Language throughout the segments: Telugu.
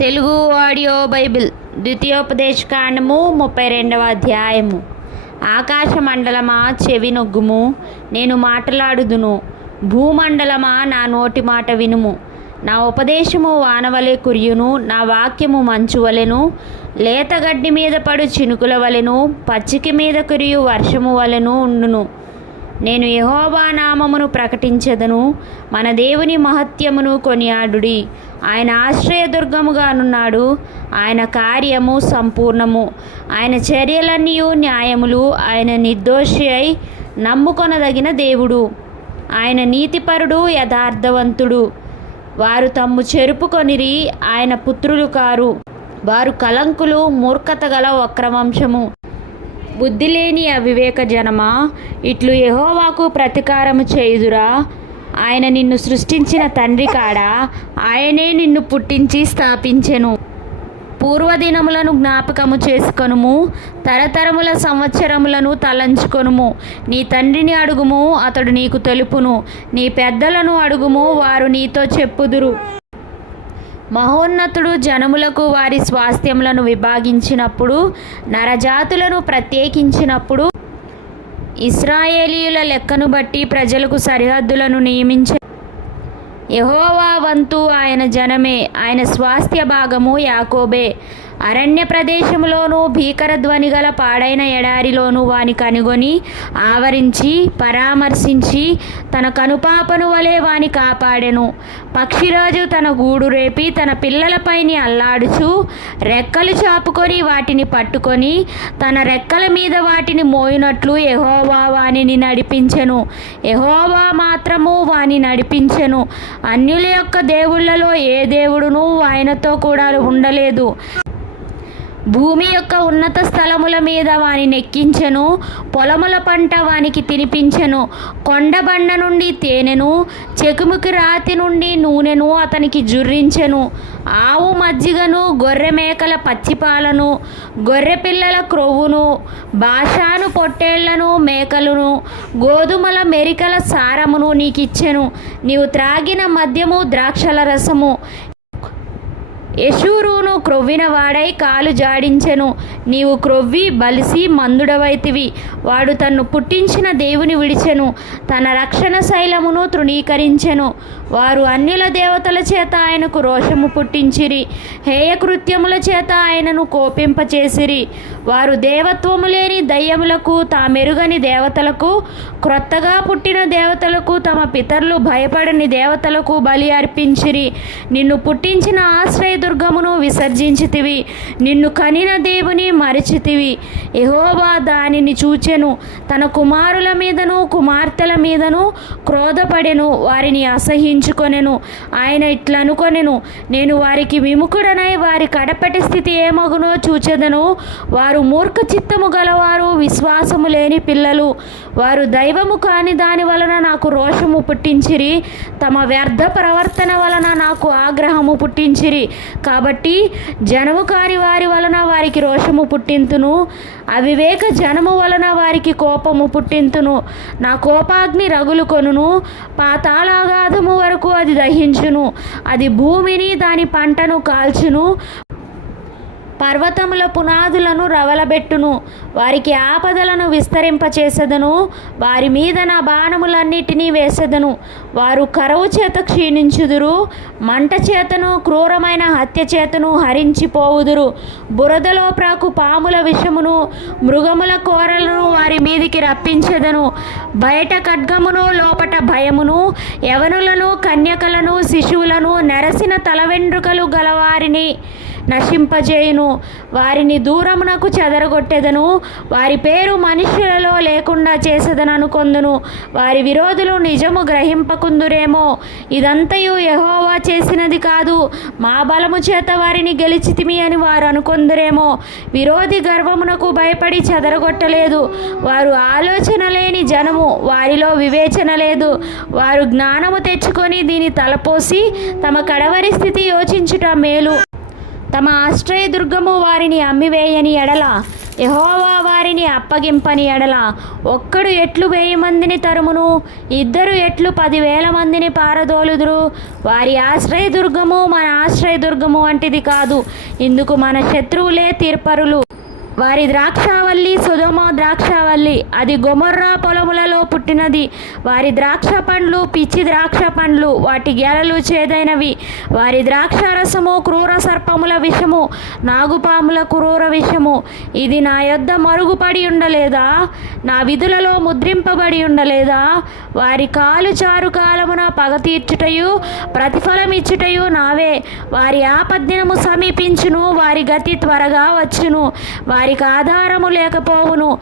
తెలుగు ఆడియో బైబిల్ ద్వితీయోపదేశ కాండము ముప్పై రెండవ అధ్యాయము. ఆకాశ మండలమా చెవి నొగ్గుము? నేను మాట్లాడుదును. భూమండలమా నా నోటి మాట వినుము. నా ఉపదేశము వానవలె కురియును నా వాక్యము మంచు వలెను లేతగడ్డి మీద పడు చినుకుల వలెను పచ్చిక మీద కురియు వర్షము వలెను ఉండును. నేను యహోబా నామమును ప్రకటించెదను మన దేవుని మహత్యమును కొనియాడుడి. ఆయన ఆశ్రయదుర్గముగానున్నాడు ఆయన కార్యము సంపూర్ణము. ఆయన చర్యలన్నీ న్యాయములు ఆయన నిర్దోషి అయి నమ్ముకొనదగిన దేవుడు. ఆయన నీతిపరుడు యథార్థవంతుడు. వారు తమ్ము చెరుపుకొనిరి ఆయన పుత్రులు కారు. వారు కలంకులు మూర్ఖత గల వక్రవంశము. బుద్ధి లేని అవివేక జనమా? ఇట్లు ఎహోవాకు ప్రతీకారము చేయుదురా? ఆయన నిన్ను సృష్టించిన తండ్రి కాడా? ఆయనే నిన్ను పుట్టించి స్థాపించెను. పూర్వదినములను జ్ఞాపకము చేసుకొనుము తరతరముల సంవత్సరములను తలంచుకొనుము. నీ తండ్రిని అడుగుము అతడు నీకు తెలుపును. నీ పెద్దలను అడుగుము వారు నీతో చెప్పుదురు. మహోన్నతుడు జనములకు వారి స్వాస్థ్యములను విభాగించినప్పుడు నరజాతులను ప్రత్యేకించినప్పుడు ఇస్రాయేలీయుల లెక్కను బట్టి ప్రజలకు సరిహద్దులను నియమించ యహోవా వంతు ఆయన జనమే ఆయన స్వాస్థ్య భాగము యాకోబే. అరణ్య ప్రదేశంలోనూ భీకర ధ్వని గల పాడైన ఎడారిలోనూ వాని కనుగొని ఆవరించి పరామర్శించి తన కనుపాపను వలె వాని కాపాడెను. పక్షిరాజు తన గూడు రేపి తన పిల్లలపైని అల్లాడుచు రెక్కలు చాపుకొని వాటిని పట్టుకొని తన రెక్కల మీద వాటిని మోయినట్లు ఎహోవా వానిని నడిపించెను. ఎహోవా మాత్రము వాని నడిపించెను. అన్యుల యొక్క దేవుళ్ళలో ఏ దేవుడును ఆయనతో కూడా ఉండలేదు. భూమి యొక్క ఉన్నత స్థలముల మీద వాని నెక్కించెను పొలముల పంట వానికి తినిపించెను కొండబండ నుండి తేనెను చెకుముకి రాతి నుండి నూనెను అతనికి జుర్రించెను. ఆవు మజ్జిగను గొర్రె మేకల పచ్చిపాలను గొర్రె పిల్లల క్రొవ్వును భాషాను పొట్టేళ్ళను మేకలను గోధుమల మెరికల సారమును నీకిచ్చెను. నీవు త్రాగిన మద్యము ద్రాక్షల రసము యశూరును క్రొవ్విన వాడై కాలు జాడించెను. నీవు క్రొవ్వి బలిసి మందుడవైతివి. వాడు తన్ను పుట్టించిన దేవుని విడిచెను. తన రక్షణ శైలమును తృణీకరించెను. వారు అన్యుల దేవతల చేత ఆయనకు రోషము పుట్టించిరి. హేయకృత్యముల చేత ఆయనను కోపింపచేసిరి. వారు దేవత్వము లేని దయ్యములకు తామెరుగని దేవతలకు క్రొత్తగా పుట్టిన దేవతలకు తమ పితరులు భయపడని దేవతలకు బలి అర్పించిరి. నిన్ను పుట్టించిన ఆశ్రయదు దుర్గమును విసర్జించితివి. నిన్ను కనిన దేవుని మరిచితివి. ఎహోవా దానిని చూచెను. తన కుమారుల మీదను కుమార్తెల మీదను క్రోధపడెను. వారిని అసహించుకొనెను. ఆయన ఇట్లనుకొనెను. నేను వారికి విముఖుడనై వారి కడపటి స్థితి ఏమగునో చూచెదను. వారు మూర్ఖ చిత్తము గలవారు విశ్వాసము లేని పిల్లలు. వారు దైవము కాని దాని వలన నాకు రోషము పుట్టించిరి. తమ వ్యర్థ ప్రవర్తన వలన నాకు ఆగ్రహము పుట్టించిరి. కాబట్టి జనము కాని వారి వలన వారికి రోషము పుట్టింతును. అవివేక జనము వలన వారికి కోపము పుట్టింతును. నా కోపాగ్ని రగులు కొనును. పాతాళాగాధము వరకు అది దహించును. అది భూమిని దాని పంటను కాల్చును. పర్వతముల పునాదులను రవలబెట్టును. వారికి ఆపదలను విస్తరింపచేసెదను. వారి మీద నా బాణములన్నిటినీ వేసెదను. వారు కరువు చేత క్షీణించుదురు. మంట చేతను క్రూరమైన హత్య చేతను హరించిపోవుదురు. బురదలో ప్రాకు పాముల విషమును మృగముల కోరలను వారి మీదికి రప్పించెదను. బయట ఖడ్గమును లోపట భయమును యవనులను కన్యకలను శిశువులను నెరసిన తల వెండ్రుకలు గలవారిని. నశింపజేయును. వారిని దూరమునకు చెదరగొట్టెదను. వారి పేరు మనుష్యులలో లేకుండా చేసేదననుకొందును. వారి విరోధులు నిజము గ్రహింపకుందురేమో. ఇదంతయు యహోవా చేసినది కాదు. మా బలము చేత వారిని గెలిచితిమి అని వారు అనుకొందురేమో. విరోధి గర్వమునకు భయపడి చెదరగొట్టలేదు. వారు ఆలోచన లేని జనము వారిలో వివేచన లేదు. వారు జ్ఞానము తెచ్చుకొని దీని తలపోసి తమ కడవరి స్థితి యోచించుట మేలు. తమ ఆశ్రయదుర్గము వారిని అమ్మివేయని ఎడల యహోవా వారిని అప్పగింపని ఎడల ఒక్కడు ఎట్లు వెయ్యి మందిని తరుమును? ఇద్దరు ఎట్లు పదివేల మందిని పారదోలుదురు? వారి ఆశ్రయదుర్గము మన ఆశ్రయదుర్గము వంటిది కాదు. ఇందుకు మన శత్రువులే తీర్పరులు. వారి ద్రాక్షావల్లి సుధమ ద్రాక్షావల్లి అది గొమొర్రా పొలములలో పుట్టినది. వారి ద్రాక్ష పండ్లు పిచ్చి ద్రాక్ష పండ్లు వాటి గెలలు చేదైనవి. వారి ద్రాక్ష రసము క్రూర సర్పముల విషము నాగుపాముల క్రూర విషము. ఇది నా యొద్ద మరుగుపడి ఉండలేదా? నా విధులలో ముద్రింపబడి ఉండలేదా? వారి కాలు చారు కాలమున పగ తీర్చుటయు ప్రతిఫలం ఇచ్చుటయు నావే. వారి ఆపద్దినము సమీపించును వారి గతి త్వరగా వచ్చును. వారి వారికి ఆధారము లేకపోవును.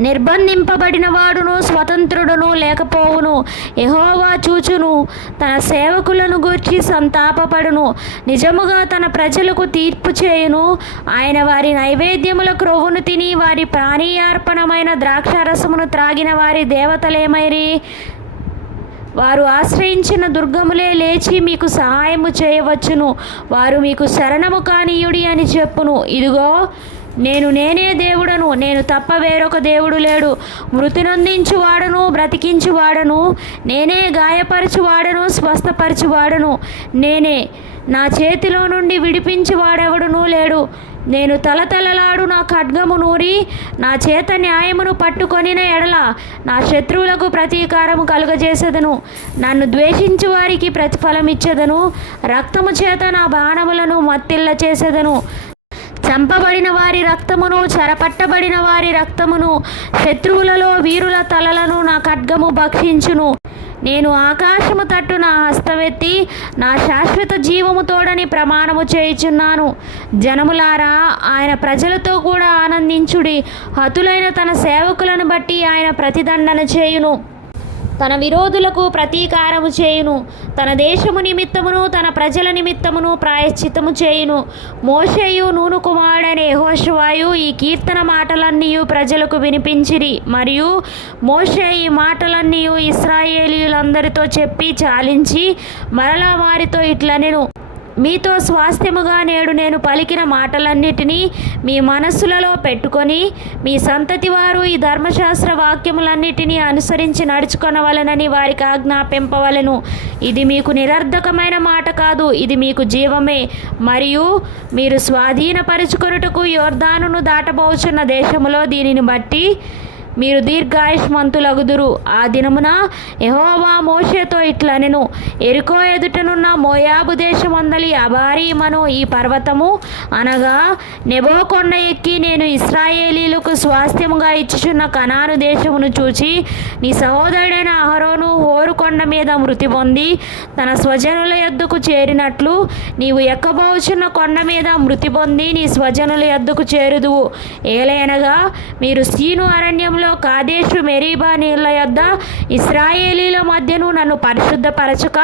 నిర్బంధింపబడిన వాడును స్వతంత్రుడును లేకపోవును. ఎహోవా చూచును తన సేవకులను గూర్చి సంతాపపడును. నిజముగా తన ప్రజలకు తీర్పు చేయును. ఆయన వారి నైవేద్యముల క్రొవ్వును తిని వారి ప్రాణీయార్పణమైన ద్రాక్షారసమును త్రాగిన వారి దేవతలేమైరి? వారు ఆశ్రయించిన దుర్గములే లేచి మీకు సహాయము చేయవచ్చును. వారు మీకు శరణము కానీయుడి అని చెప్పును. ఇదిగో నేను నేనే దేవుడను నేను తప్ప వేరొక దేవుడు లేడు. మృతినొందించువాడను బ్రతికించువాడను నేనే గాయపరచువాడను స్వస్థపరచువాడను. నేనే నా చేతిలో నుండి విడిపించువాడెవడునూ లేడు. నేను తలతలలాడు నా ఖడ్గము నూరి నా చేత న్యాయమును పట్టుకొనిన ఎడల నా శత్రువులకు ప్రతీకారము కలుగజేసేదను. నన్ను ద్వేషించు వారికి ప్రతిఫలం ఇచ్చేదను రక్తము చేత నా బాణములను మత్తిల్ల చేసేదను చంపబడిన వారి రక్తమును చెరపట్టబడిన వారి రక్తమును శత్రువులలో వీరుల తలలను నా ఖడ్గము భక్షించును. నేను ఆకాశము తట్టు నా హస్తమెత్తి నా శాశ్వత జీవము తోడని ప్రమాణము చేయుచున్నాను. జనములారా ఆయన ప్రజలతో కూడా ఆనందించుడి. హతులైన తన సేవకులను బట్టి ఆయన ప్రతిదండన చేయును. తన విరోధులకు ప్రతీకారము చేయును. తన దేశము నిమిత్తమును తన ప్రజల నిమిత్తమును ప్రాయశ్చిత్తము చేయును. మోషయు నూను కుమారుడనే యెహోషువాయు ఈ కీర్తన మాటలన్నీ ప్రజలకు వినిపించిరి. మరియు మోషే ఈ మాటలన్నీ ఇస్రాయేలీయులందరితో చెప్పి చాలించి మరలా వారితో ఇట్లనెను. మీతో స్వాస్థ్యముగా నేడు నేను పలికిన మాటలన్నిటినీ మీ మనస్సులలో పెట్టుకొని మీ సంతతి వారు ఈ ధర్మశాస్త్ర వాక్యములన్నిటినీ అనుసరించి నడుచుకొనవలనని వారికి ఆజ్ఞాపింపవలను. ఇది మీకు నిరర్ధకమైన మాట కాదు ఇది మీకు జీవమే. మరియు మీరు స్వాధీనపరుచుకొనుటకు యోర్ధానును దాటబోచున్న దేశములో దీనిని బట్టి మీరు దీర్ఘాయుష్మంతులగుదురు. ఆ దినమున యహోవా మోషేతో ఇట్లనెను ఎరుకో ఎదుటనున్న మోయాబు దేశమందలి అబారీమను ఈ పర్వతము అనగా నెబో కొండ ఎక్కి నేను ఇస్రాయేలీలకు స్వాస్థ్యముగా ఇచ్చుచున్న కనాను దేశమును చూచి నీ సహోదరుడైన అహరోను హోరుకొండ మీద మృతి పొంది తన స్వజనుల యొద్దకు చేరినట్లు నీవు ఎక్కబోచున్న కొండ మీద మృతి పొంది నీ స్వజనుల యొద్దకు చేరుదువు. ఏలైనగా మీరు సీను అరణ్యంలో కాదేశు మెరీబా నీళ్ళ యొద్ద ఇస్రాయేలీల మధ్యను నన్ను పరిశుద్ధపరచక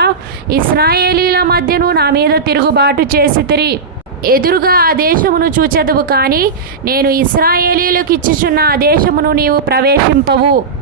ఇస్రాయేలీల మధ్యను నా మీద తిరుగుబాటు చేసి తిరి. ఎదురుగా ఆ దేశమును చూచెదవు కానీ నేను ఇస్రాయేలీలకు ఇచ్చుచున్న ఆ దేశమును నీవు ప్రవేశింపవు.